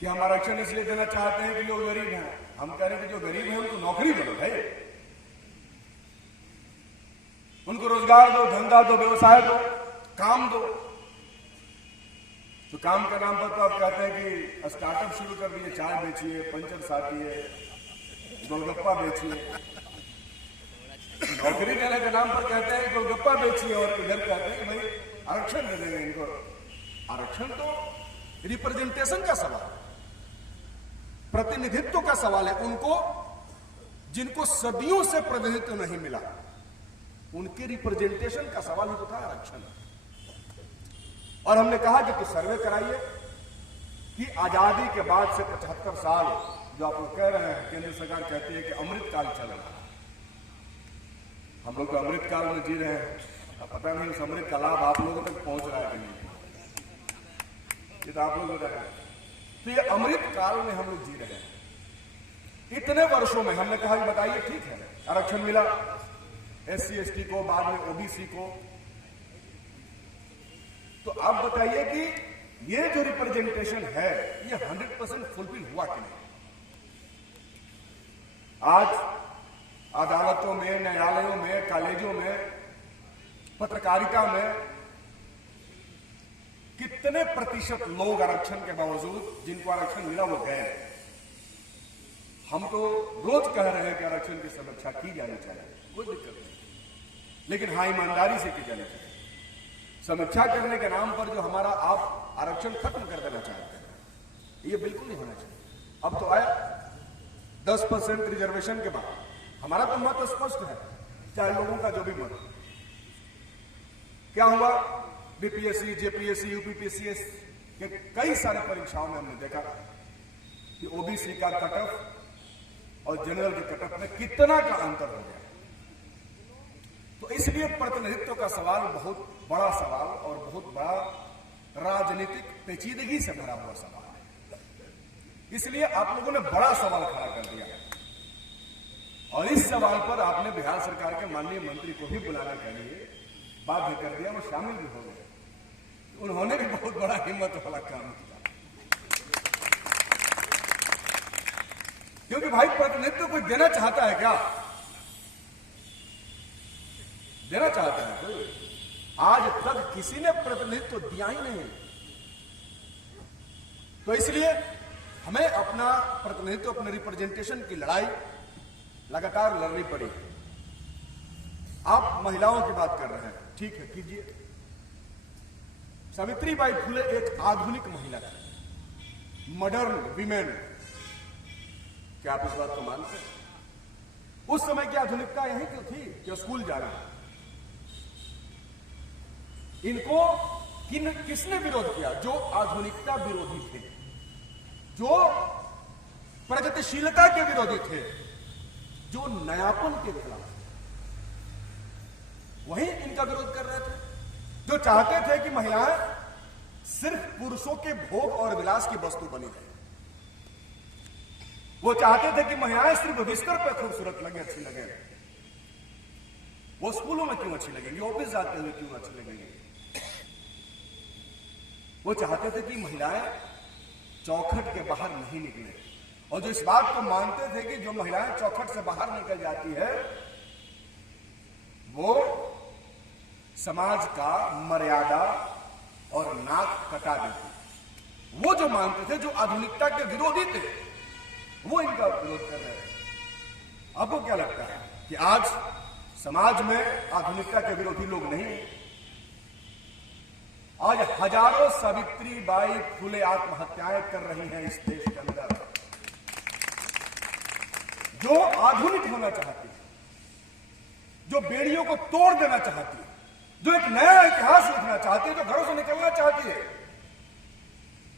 कि हम आरक्षण इसलिए देना चाहते हैं कि लोग गरीब हैं। हम कह रहे हैं कि जो गरीब हैं उनको नौकरी दो भाई, उनको रोजगार दो, धंधा दो, व्यवसाय दो, काम दो। तो काम के नाम पर तो आप कहते हैं कि स्टार्टअप शुरू कर दिए, चाय बेचिए, पंचर साटिए, गोलगप्पा बेचिए। नौकरी देने के नाम पर कहते हैं कि गोलगप्पा बेचिए, और इधर कहते हैं कि भाई आरक्षण दे देंगे इनको। आरक्षण तो रिप्रेजेंटेशन का सवाल, प्रतिनिधित्व का सवाल है। उनको जिनको सदियों से प्रतिनिधित्व नहीं मिला, उनके रिप्रेजेंटेशन का सवाल ही तो था आरक्षण। और हमने कहा कि कुछ सर्वे कराइए कि आजादी के बाद से 75 साल जो आप लोग कह रहे हैं, केंद्र सरकार कहती है कि अमृत काल चल रहा है, हम लोग तो अमृत काल में जी रहे हैं। अब पता नहीं उस अमृत का लाभ आप लोगों तक पहुंच रहा है कि नहीं, ये तो आप लोग बता रहे हैं। तो ये अमृत काल में हम लोग जी रहे हैं। इतने वर्षों में हमने कहा कि बताइए, ठीक है आरक्षण मिला SC ST को, बाद में OBC को, तो आप बताइए कि ये जो रिप्रेजेंटेशन है ये 100% फुलफिल हुआ कि नहीं। आज अदालतों में, न्यायालयों में, कॉलेजों में, पत्रकारिता में कितने प्रतिशत लोग आरक्षण के बावजूद जिनको आरक्षण मिला वो गए। हम तो रोज कह रहे हैं कि आरक्षण की समीक्षा की जानी चाहिए, कोई दिक्कत नहीं, लेकिन हाँ ईमानदारी से की जानी चाहिए। समीक्षा करने के नाम पर जो हमारा आप आरक्षण खत्म कर देना चाहते हैं, ये बिल्कुल नहीं होना चाहिए। अब तो आया 10% रिजर्वेशन के बाद, हमारा तो मत स्पष्ट है, चाहे लोगों का जो भी मत। क्या हुआ, BPSC, JPSC, UPPSC के कई सारी परीक्षाओं में हमने देखा कि OBC का कट ऑफ और जनरल के कट ऑफ में कितना का अंतर हो गया। तो इसलिए प्रतिनिधित्व का सवाल बहुत बड़ा सवाल और बहुत बड़ा राजनीतिक पेचीदगी से भरा हुआ सवाल है। इसलिए आप लोगों ने बड़ा सवाल खड़ा कर दिया, और इस सवाल पर आपने बिहार सरकार के माननीय मंत्री को भी बुलाने के लिए बाध्य कर दिया, वो शामिल भी हो गए। उन्होंने भी बहुत बड़ा हिम्मत वाला काम किया, क्योंकि भाई प्रतिनिधित्व कोई देना चाहता है क्या? देना चाहता है कोई? आज तक किसी ने प्रतिनिधित्व दिया ही नहीं। तो इसलिए हमें अपना प्रतिनिधित्व, अपने रिप्रेजेंटेशन की लड़ाई लगातार लड़नी पड़ी। आप महिलाओं की बात कर रहे हैं, ठीक है कीजिए। सावित्रीबाई फुले एक आधुनिक महिला थी, मॉडर्न विमेन। क्या आप इस बात को मानते हैं? उस समय की आधुनिकता यही क्यों थी कि स्कूल जा रहे हैं। इनको किसने विरोध किया? जो आधुनिकता विरोधी थे, जो प्रगतिशीलता के विरोधी थे, जो नयापन के खिलाफ, वही इनका विरोध कर रहे थे। जो चाहते थे कि महिलाएं सिर्फ पुरुषों के भोग और विलास की वस्तु बनी रहे। वो चाहते थे कि महिलाएं सिर्फ बिस्तर पर खूबसूरत लगे, अच्छी लगे। वो स्कूलों में क्यों अच्छी लगेंगी, ऑफिस जाते हुए क्यों अच्छी लगेंगी। वो चाहते थे कि महिलाएं चौखट के बाहर नहीं निकले, और जो इस बात को मानते थे कि जो महिलाएं चौखट से बाहर निकल जाती है वो समाज का मर्यादा और नाक कटा देती। वो जो मानते थे, जो आधुनिकता के विरोधी थे, वो इनका विरोध कर रहे हैं। आपको क्या लगता है कि आज समाज में आधुनिकता के विरोधी लोग नहीं? आज हजारों सावित्रीबाई फुले आत्महत्याएं कर रही हैं इस देश के अंदर, जो आधुनिक होना चाहती है, जो बेड़ियों को तोड़ देना चाहती है, जो एक नया इतिहास लिखना चाहती है, जो घरों से निकलना चाहती है,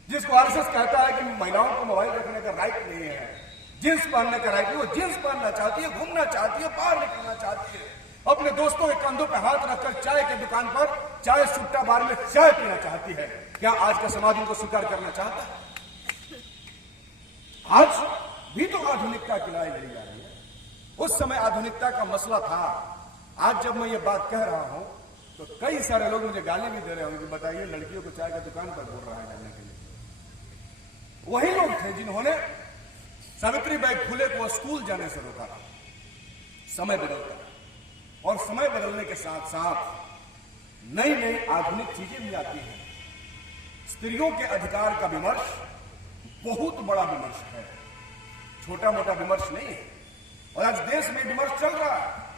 जिसको आरएसएस कहता है कि महिलाओं को मोबाइल रखने का राइट नहीं है, जींस पहनने का राइट नहीं, वो जींस पहनना चाहती है, घूमना चाहती है, बाहर निकलना चाहती है, अपने दोस्तों के कंधों पे हाथ रखकर चाय की दुकान पर, चाय सुट्टा बार में चाय पीना चाहती है। क्या आज का समाज उनको स्वीकार करना चाहता है? आज भी तो आधुनिकता की लड़ाई लड़ी जा रही है। उस समय आधुनिकता का मसला था। आज जब मैं ये बात कह रहा हूं तो कई सारे लोग मुझे गाली भी दे रहे होंगे कि बताइए लड़कियों को चाय की दुकान पर बोल रहा है जाने के लिए। वही लोग थे जिन्होंने सावित्रीबाई फुले को स्कूल जाने से रोका था। समय बदलता है और समय बदलने के साथ साथ नई नई आधुनिक चीजें भी आती हैं। स्त्रियों के अधिकार का विमर्श बहुत बड़ा विमर्श है, छोटा मोटा विमर्श नहीं है, और आज देश में विमर्श चल रहा है।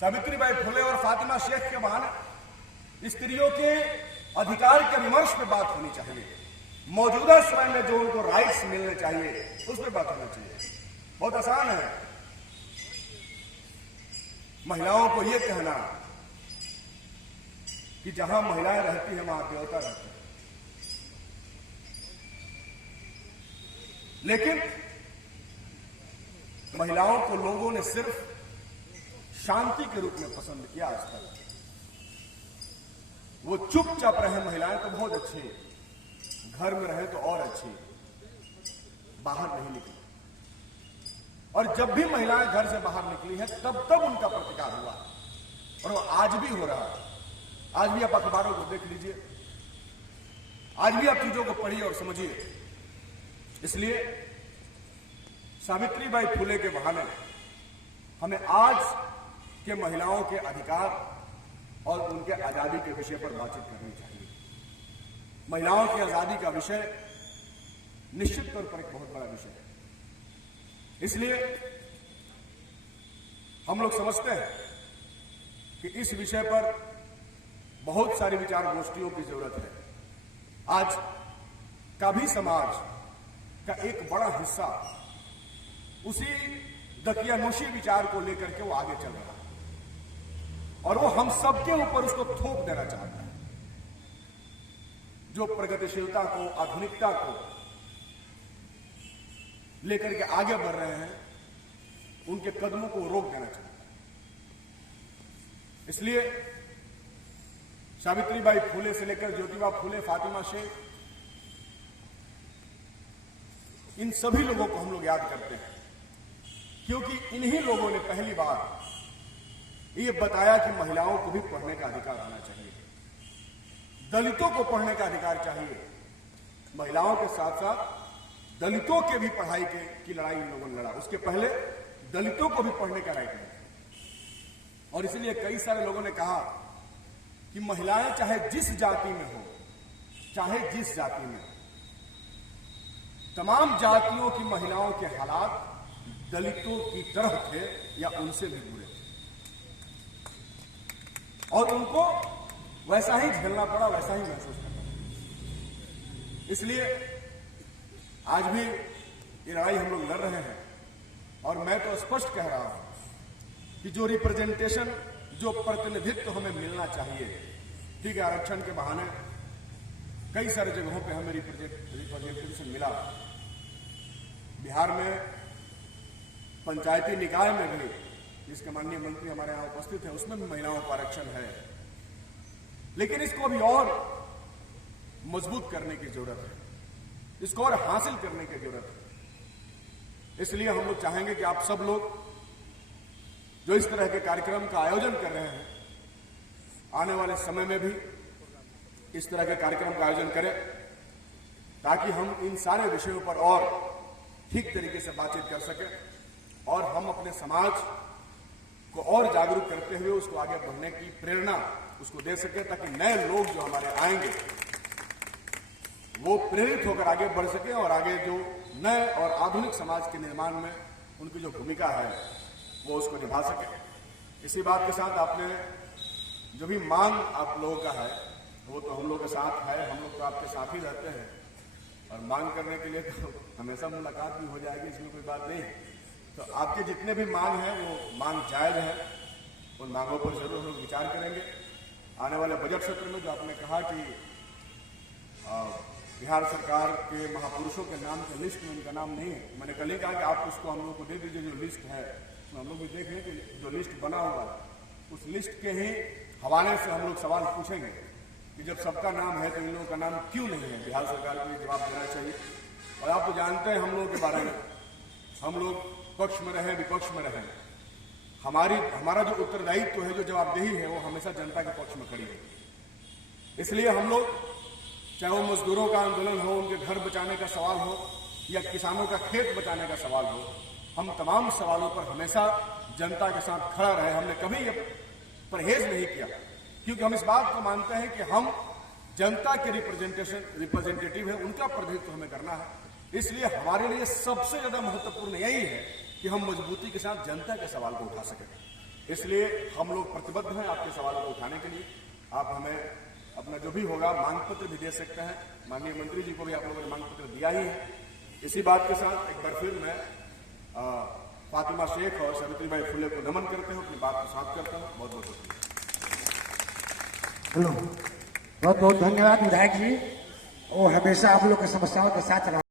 सावित्रीबाई फुले और फातिमा शेख के बहाने स्त्रियों के अधिकार के विमर्श पे बात होनी चाहिए। मौजूदा समय में जो उनको राइट्स मिलने चाहिए उस पर बात होनी चाहिए। बहुत आसान है महिलाओं को यह कहना कि जहां महिलाएं रहती हैं वहां देवता रहते हैं, लेकिन महिलाओं को लोगों ने सिर्फ शांति के रूप में पसंद किया। आज तक वो चुपचाप रहे महिलाएं तो बहुत अच्छी, घर में रहे तो और अच्छी, बाहर नहीं निकली। और जब भी महिलाएं घर से बाहर निकली हैं तब उनका प्रतिकार हुआ, और वो आज भी हो रहा है। आज भी आप अखबारों को देख लीजिए, आज भी आप चीजों को पढ़िए और समझिए। इसलिए सावित्रीबाई फुले के बहाने हमें आज के महिलाओं के अधिकार और उनके आजादी के विषय पर बातचीत करनी चाहिए। महिलाओं की आजादी का विषय निश्चित तौर पर एक बहुत बड़ा विषय है। इसलिए हम लोग समझते हैं कि इस विषय पर बहुत सारी विचार गोष्ठियों की जरूरत है। आज का भी समाज का एक बड़ा हिस्सा उसी दकियानूशी विचार को लेकर के वो आगे चल रहा है, और वो हम सबके ऊपर उसको थोप देना चाहता है। जो प्रगतिशीलता को, आधुनिकता को लेकर के आगे बढ़ रहे हैं, उनके कदमों को रोक देना चाहता है। इसलिए सावित्रीबाई फुले से लेकर ज्योतिबा फुले, फातिमा शेख, इन सभी लोगों को हम लोग याद करते हैं, क्योंकि इन्हीं लोगों ने पहली बार ये बताया कि महिलाओं को भी पढ़ने का अधिकार होना चाहिए, दलितों को पढ़ने का अधिकार चाहिए। महिलाओं के साथ साथ दलितों के भी पढ़ाई की लड़ाई इन लोगों ने लड़ा। उसके पहले दलितों को भी पढ़ने का राइट नहीं। और इसलिए कई सारे लोगों ने कहा कि महिलाएं चाहे जिस जाति में हो, चाहे जिस जाति में, तमाम जातियों की महिलाओं के हालात दलितों की तरह थे या उनसे भी बुरे थे, और उनको वैसा ही झेलना पड़ा, वैसा ही महसूस करना पड़ा। इसलिए आज भी ये लड़ाई हम लोग लड़ रहे हैं, और मैं तो स्पष्ट कह रहा हूं कि जो रिप्रेजेंटेशन, जो प्रतिनिधित्व हमें मिलना चाहिए, ठीक है, आरक्षण के बहाने कई सारे जगहों पे हमें रिप्रेजेंटेशन मिला। बिहार में पंचायती निकाय में भी, जिसके माननीय मंत्री हमारे यहां उपस्थित है, उसमें भी महिलाओं का आरक्षण है, लेकिन इसको अभी और मजबूत करने की जरूरत है, इसको और हासिल करने की जरूरत है। इसलिए हम लोग चाहेंगे कि आप सब लोग जो इस तरह के कार्यक्रम का आयोजन कर रहे हैं, आने वाले समय में भी इस तरह के कार्यक्रम का आयोजन करें, ताकि हम इन सारे विषयों पर और ठीक तरीके से बातचीत कर सकें, और हम अपने समाज को और जागरूक करते हुए उसको आगे बढ़ने की प्रेरणा उसको दे सके, ताकि नए लोग जो हमारे आएंगे वो प्रेरित होकर आगे बढ़ सके, और आगे जो नए और आधुनिक समाज के निर्माण में उनकी जो भूमिका है वो उसको निभा सके। इसी बात के साथ आपने जो भी मांग आप लोगों का है वो तो हम लोग के साथ है, हम लोग तो आपके साथ ही रहते हैं, और मांग करने के लिए तो हमेशा मुलाकात भी हो जाएगी, इसमें कोई बात नहीं। तो आपके जितने भी मांग हैं वो मांग जायज है, उन मांगों पर जरूर हम लोग विचार करेंगे। आने वाले बजट सत्र में जो आपने कहा कि बिहार सरकार के महापुरुषों के नाम के लिस्ट में उनका नाम नहीं है, मैंने कल ही कहा कि आप उसको हम लोग को दे दीजिए, जो लिस्ट है तो हम लोग भी देख लें कि जो लिस्ट बना हुआ उस लिस्ट के ही हवाले से हम लोग सवाल पूछेंगे कि जब सबका नाम है तो इन लोगों का नाम क्यों नहीं है। बिहार सरकार को ये जवाब देना चाहिए। और आप तो जानते हैं हम लोगों के बारे में, हम लोग पक्ष में रहे विपक्ष में रहे, हमारा जो उत्तरदायित्व है, जो जवाबदेही है, वो हमेशा जनता के पक्ष में खड़ी है। इसलिए हम लोग चाहे वो मजदूरों का आंदोलन हो, उनके घर बचाने का सवाल हो या किसानों का खेत बचाने का सवाल हो, हम तमाम सवालों पर हमेशा जनता के साथ खड़ा रहे। हमने कभी ये परहेज नहीं किया, क्योंकि हम इस बात को मानते हैं कि हम जनता के रिप्रेजेंटेटिव है, उनका प्रतिनिधित्व हमें करना है। इसलिए हमारे लिए सबसे ज्यादा महत्वपूर्ण यही है कि हम मजबूती के साथ जनता के सवाल को उठा सकें। इसलिए हम लोग प्रतिबद्ध हैं आपके सवालों को उठाने के लिए। आप हमें अपना जो भी होगा मांग पत्र भी दे सकते हैं। माननीय मंत्री जी को भी आप लोगों ने मांग पत्र दिया ही है। इसी बात के साथ एक बार फिर मैं फातिमा शेख और सावित्रीबाई फुले को नमन करते हूँ, अपनी बात को समाप्त करता हूँ। बहुत बहुत शुक्रिया। हेलो, बहुत बहुत धन्यवाद विधायक जी। वो हमेशा आप लोग की समस्याओं के साथ रहा।